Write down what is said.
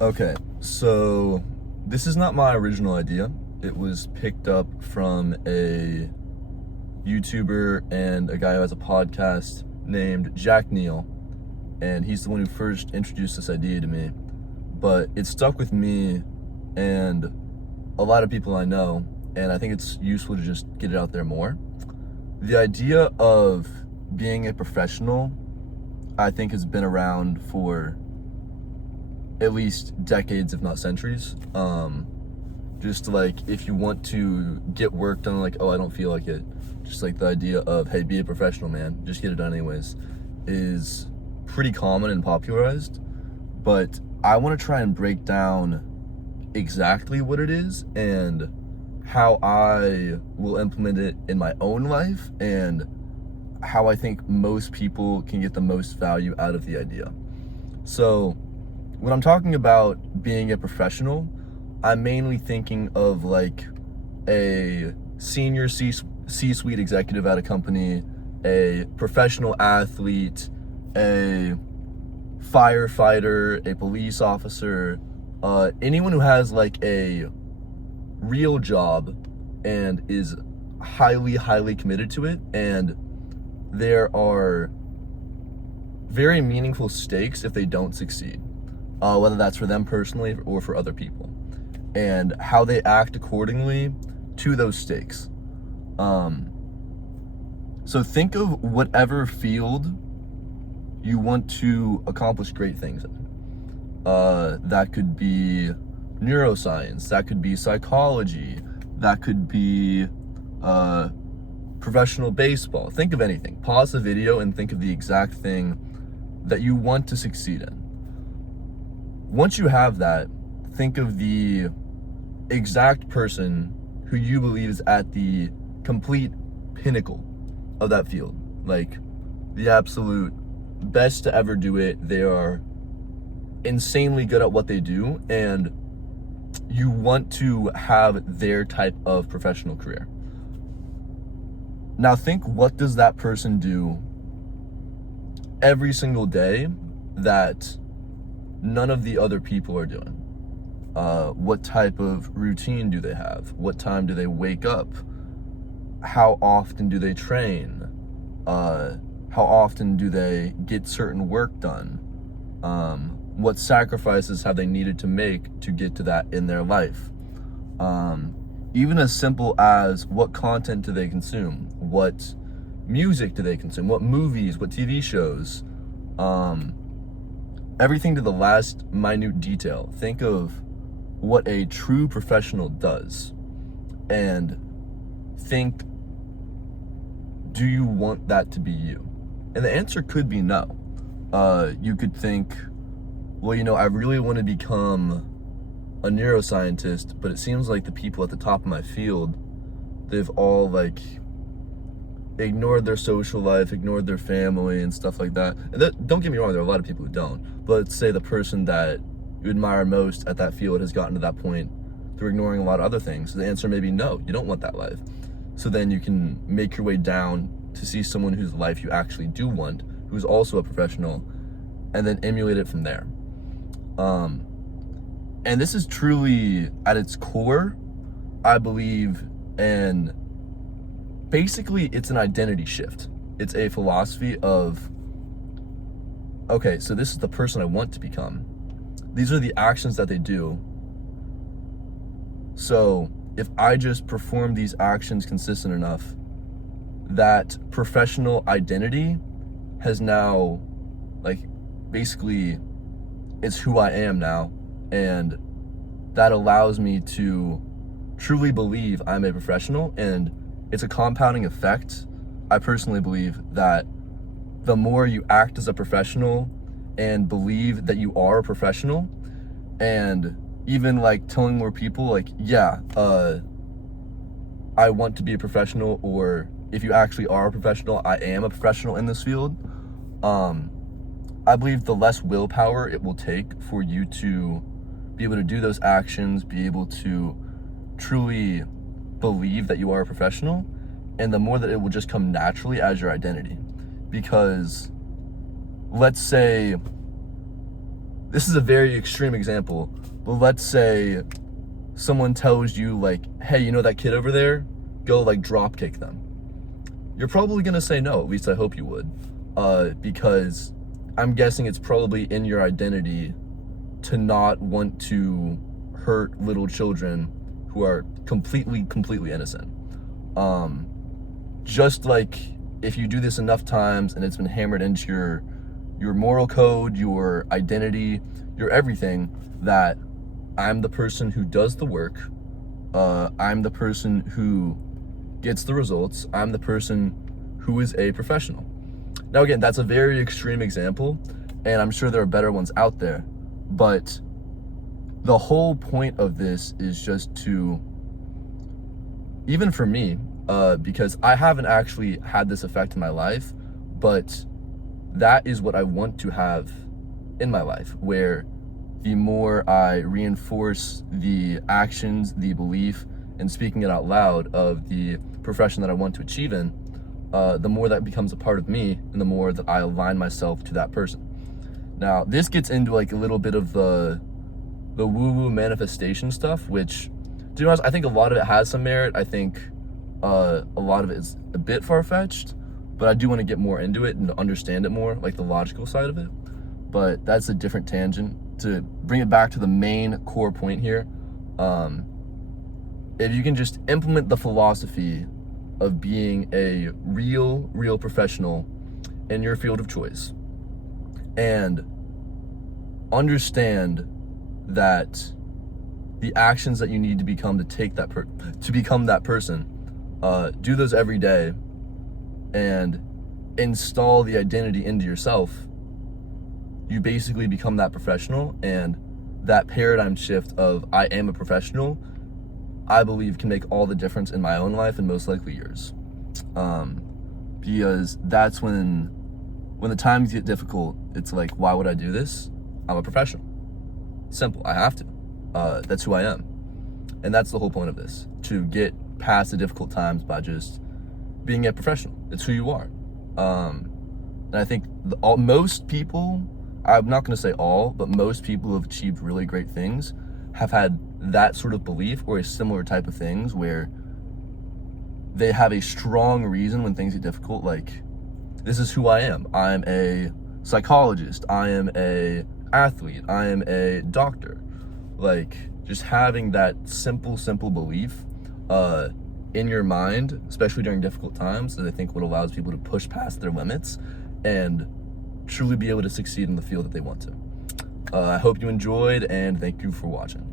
Okay, so this is not my original idea. It was picked up from a YouTuber and a guy who has a podcast named Jack Neal, and he's the one who first introduced this idea to me. But it stuck with me and a lot of people I know, and I think it's useful to just get it out there more. The idea of being a professional, I think, has been around for at least decades, if not centuries. Just like if you want to get work done, like, oh, I don't feel like it, just like the idea of, hey, be a professional, man, just get it done anyways, is pretty common and popularized. But I want to try and break down exactly what it is and how I will implement it in my own life and how I think most people can get the most value out of the idea. So when I'm talking about being a professional, I'm mainly thinking of like a senior C-suite executive at a company, a professional athlete, a firefighter, a police officer, anyone who has like a real job and is highly committed to it, and there are very meaningful stakes if they don't succeed, whether that's for them personally or for other people, and how they act accordingly to those stakes. So think of whatever field you want to accomplish great things in. That could be neuroscience, that could be psychology, that could be professional baseball. Think of anything. Pause the video and think of the exact thing that you want to succeed in. Once you have that, think of the exact person who you believe is at the complete pinnacle of that field, like the absolute best to ever do it. They are insanely good at what they do, and you want to have their type of professional career. Now think, what does that person do every single day that none of the other people are doing? What type of routine do they have? What time do they wake up? How often do they train? How often do they get certain work done? What sacrifices have they needed to make to get to that in their life? Even as simple as, what content do they consume? What music do they consume? What movies, what TV shows? Everything to the last minute detail. Think of what a true professional does, and think, do you want that to be you? And the answer could be no. You could think, well, I really want to become a neuroscientist, but it seems like the people at the top of my field, they've all like ignored their social life, ignored their family and stuff like that. And don't get me wrong, there are a lot of people who don't, but let's say the person that you admire most at that field has gotten to that point through ignoring a lot of other things. So the answer may be no, you don't want that life. So then you can make your way down to see someone whose life you actually do want, who's also a professional, and then emulate it from there. And this is truly, at its core, I believe, and basically it's an identity shift. It's a philosophy of, okay, so this is the person I want to become. These are the actions that they do. So if I just perform these actions consistent enough, that professional identity has now, like, basically, it's who I am now. And that allows me to truly believe I'm a professional, and it's a compounding effect. I personally believe that the more you act as a professional and believe that you are a professional, and even like telling more people like, yeah, I want to be a professional, or if you actually are a professional, I am a professional in this field, I believe the less willpower it will take for you to be able to do those actions, be able to truly believe that you are a professional, and the more that it will just come naturally as your identity. Because let's say this is a very extreme example, but let's say someone tells you like, hey, you know that kid over there? Go like drop kick them. You're probably gonna say no, at least I hope you would, because I'm guessing it's probably in your identity to not want to hurt little children who are completely innocent. Just like if you do this enough times and it's been hammered into your moral code, your identity, your everything, that I'm the person who does the work, I'm the person who gets the results, I'm the person who is a professional. Now again, that's a very extreme example, and I'm sure there are better ones out there, but the whole point of this is just to, even for me, because I haven't actually had this effect in my life, but that is what I want to have in my life, where the more I reinforce the actions, the belief, and speaking it out loud of the profession that I want to achieve in, the more that becomes a part of me and the more that I align myself to that person. Now, this gets into like a little bit of the woo-woo manifestation stuff, which, to be honest, I think a lot of it has some merit. I think a lot of it is a bit far-fetched, but I do want to get more into it and understand it more, like the logical side of it. But that's a different tangent. To bring it back to the main core point here, if you can just implement the philosophy of being a real professional in your field of choice and understand that the actions that you need to become to take that to become that person, do those every day and install the identity into yourself, you basically become that professional. And that paradigm shift of I am a professional, I believe, can make all the difference in my own life and most likely yours. Because that's when the times get difficult, it's like, why would I do this? I'm a professional. Simple. I have to. That's who I am. And that's the whole point of this, to get past the difficult times by just being a professional. It's who you are. And I think most people, I'm not going to say all, but most people who have achieved really great things have had that sort of belief or a similar type of things where they have a strong reason when things get difficult, like, this is who I am. I'm a psychologist. I am a athlete. I am a doctor. Like, just having that simple belief in your mind, especially during difficult times, that I think what allows people to push past their limits and truly be able to succeed in the field that they want to. I hope you enjoyed, and thank you for watching.